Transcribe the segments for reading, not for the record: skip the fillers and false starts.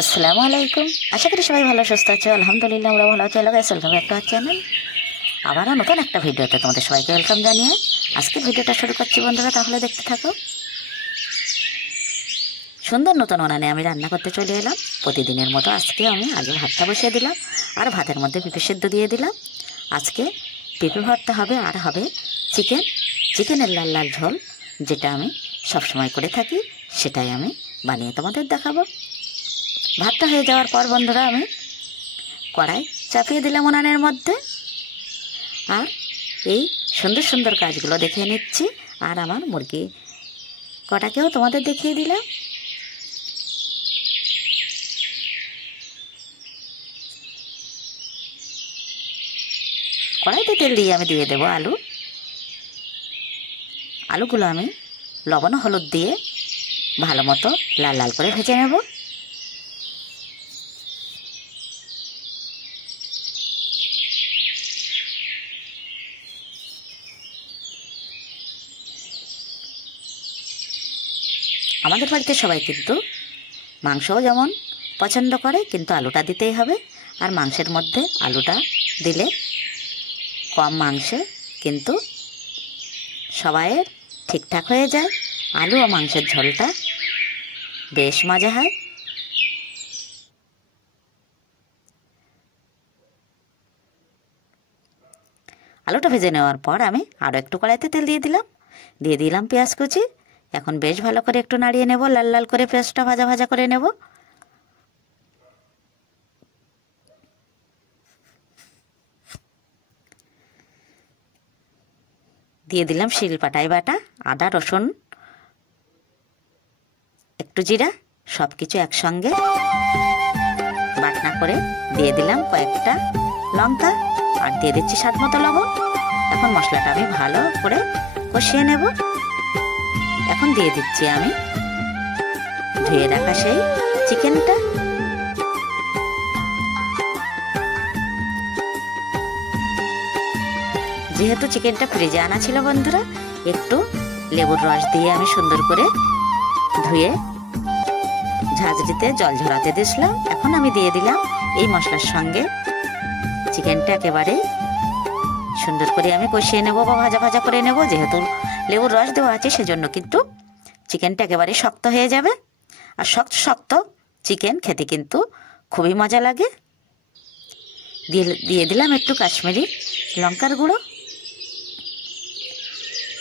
আসসালামু আলাইকুম। আশা করি সবাই ভালো সুস্থ আছো। আলহামদুলিল্লাহ আমরা ভালো আছি। Guys, welcome back to our channel. আবারও নতুন একটা ভিডিওতে তোমাদের সবাইকে ওয়েলকাম জানিয়ে আজকে ভিডিওটা শুরু করছি বন্ধুরা, তাহলে দেখতে থাকো। সুন্দর নতুন উনানে আমি রান্না করতে চলে এলাম। প্রতিদিনের মতো আজকে আমি আগে ভাতটা বসিয়ে দিলাম আর ভাতের মধ্যে পেঁপে সেদ্ধ দিয়ে দিলাম। আজকে পেঁপে ভর্তা হবে আর হবে চিকেনের লাল লাল ঝোল, যেটা আমি সবসময় করে থাকি, সেটাই আমি বানিয়ে তোমাদের দেখাবো। ভাতটা হয়ে যাওয়ার পর বন্ধুরা আমি কড়াই চাপিয়ে দিলাম উনানের মধ্যে, আর এই সুন্দর সুন্দর কাজগুলো দেখিয়ে নিচ্ছি। আর আমার মুরগি কটাকেও তোমাদের দেখিয়ে দিলাম। কড়াইতে তেল দিয়ে আমি দিয়ে দেবো আলুগুলো আমি লবণ হলুদ দিয়ে ভালো মতো লাল লাল করে ভেজে নেব। আমাদের বাড়িতে সবাই কিন্তু মাংসও যেমন পছন্দ করে, কিন্তু আলুটা দিতেই হবে। আর মাংসের মধ্যে আলুটা দিলে কম মাংসে কিন্তু সবাইয়ের ঠিকঠাক হয়ে যায়। আলু ও মাংসের ঝোলটা বেশ মজা হয়। আলুটা ভেজে নেওয়ার পর আমি আরও একটু কড়াইতে তেল দিয়ে দিলাম পেঁয়াজ কুচি। এখন বেশ ভালো করে একটু নাড়িয়ে নেব, লাল লাল করে পেঁয়াজটা ভাজা ভাজা করে নেব। দিয়ে দিলাম শিলপাটায় বাটা আদা রসুন একটু জিরা, সব কিছু একসঙ্গে বাটনা করে দিয়ে দিলাম কয়েকটা লঙ্কা, আর দিয়ে দিচ্ছি স্বাদ মতো লবণ। এখন মশলাটা আমি ভালো করে কষিয়ে নেব। এখন দিয়ে দিচ্ছি আমি ধুয়ে রাখা সেই চিকেনটা। যেহেতু চিকেনটা ফ্রিজে আনা ছিল বন্ধুরা, একটু লেবুর রস দিয়ে আমি সুন্দর করে ধুয়ে ঝাঁঝরিতে জল ঝরাতে দিয়েছিলাম। এখন আমি দিয়ে দিলাম এই মশলার সঙ্গে চিকেনটা, একেবারে সুন্দর করে আমি কষিয়ে নেব বা ভাজা ভাজা করে নেব। যেহেতু লেবুর রস দেওয়া আছে, সেজন্য কিন্তু চিকেনটা একেবারে শক্ত হয়ে যাবে। আর শক্ত শক্ত চিকেন খেতে কিন্তু খুবই মজা লাগে। দিয়ে দিলাম একটু কাশ্মীরি লঙ্কার গুঁড়ো।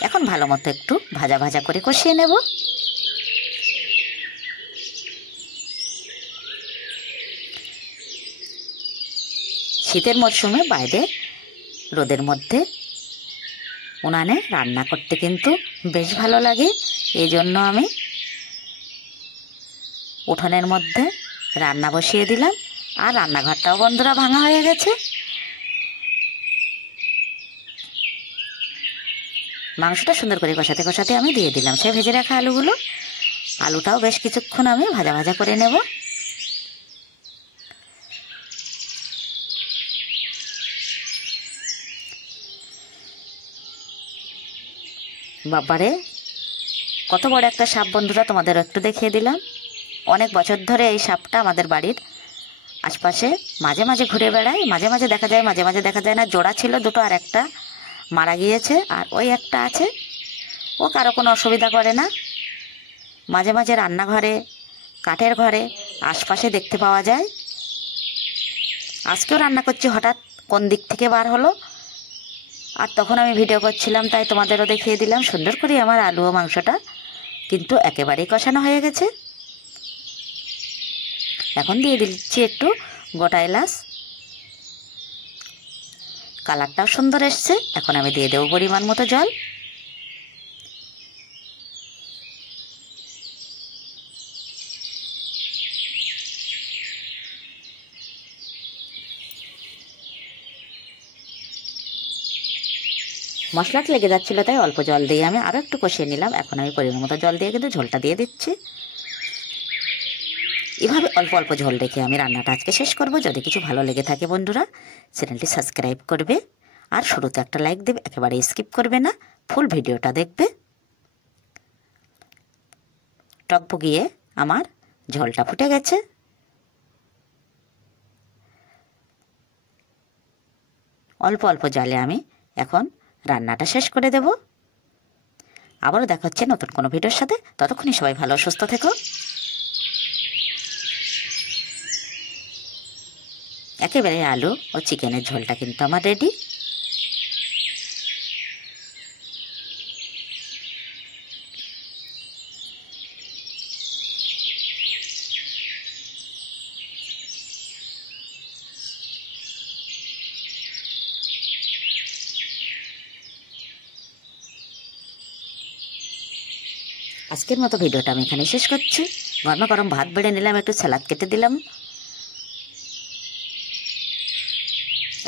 এখন ভালো মতো একটু ভাজা ভাজা করে কষিয়ে নেব। শীতের মরশুমে বাইরে রোদের মধ্যে উনানে রান্না করতে কিন্তু বেশ ভালো লাগে। এই জন্য আমি উঠোনের মধ্যে রান্না বসিয়ে দিলাম। আর রান্নাঘরটাও বন্ধুরা ভাঙা হয়ে গেছে। মাংসটা সুন্দর করে কষাতে কষাতে আমি দিয়ে দিলাম সে ভেজে রাখা আলুটাও বেশ কিছুক্ষণ আমি ভাজা ভাজা করে নেব। বাবারে, কত বড় একটা সাপ বন্ধুরা, তোমাদের একটু দেখিয়ে দিলাম। অনেক বছর ধরে এই সাপটা আমাদের বাড়ির আশপাশে মাঝে মাঝে ঘুরে বেড়ায়। মাঝে মাঝে দেখা যায়, মাঝে মাঝে দেখা যায় না। জোড়া ছিল দুটো, আর একটা মারা গিয়েছে, আর ওই একটা আছে। ও কারো কোনো অসুবিধা করে না। মাঝে মাঝে রান্নাঘরে, কাঠের ঘরে আশপাশে দেখতে পাওয়া যায়। আজকেও রান্না করছি, হঠাৎ কোন দিক থেকে বার হলো, আর তখন আমি ভিডিও করছিলাম, তাই তোমাদেরও দেখিয়ে দিলাম। সুন্দর করে আমার আলু ও মাংসটা কিন্তু একেবারেই কষানো হয়ে গেছে। এখন দিয়ে দিচ্ছি একটু গোটা এলাচ, কালারটাও সুন্দর এসছে। এখন আমি দিয়ে দেবো পরিমাণ মতো জল। মশলাটা লেগে যাচ্ছিলো, তাই অল্প জল দিয়ে আমি আরও একটু কষিয়ে নিলাম। এখন আমি পরিমাণ মতো জল দিয়ে কিন্তু ঝোলটা দিয়ে দিচ্ছি। এভাবে অল্প অল্প ঝোল রেখে আমি রান্নাটা আজকে শেষ করব। যদি কিছু ভালো লেগে থাকে বন্ধুরা, চ্যানেলটি সাবস্ক্রাইব করবে, আর শুরুতে একটা লাইক দেবে, একেবারে স্কিপ করবে না, ফুল ভিডিওটা দেখবে। টকবগিয়ে আমার ঝোলটা ফুটে গেছে। অল্প অল্প জালে আমি এখন রান্নাটা শেষ করে দেব। আবারও দেখা হচ্ছে নতুন কোনো ভিডিওর সাথে। ততক্ষণই সবাই ভালো সুস্থ থেকো। একেবারে আলু ও চিকেনের ঝোলটা কিন্তু আমার রেডি। আজকের মতো ভিডিওটা আমি এখানে শেষ করছি। গরমা গরম ভাত বেড়ে নিলাম, একটু স্যালাড কেটে দিলাম।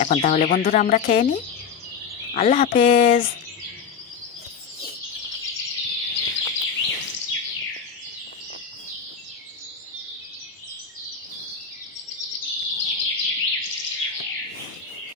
এখন তাহলে বন্ধুরা আমরা খেয়ে নিই। আল্লাহ হাফেজ।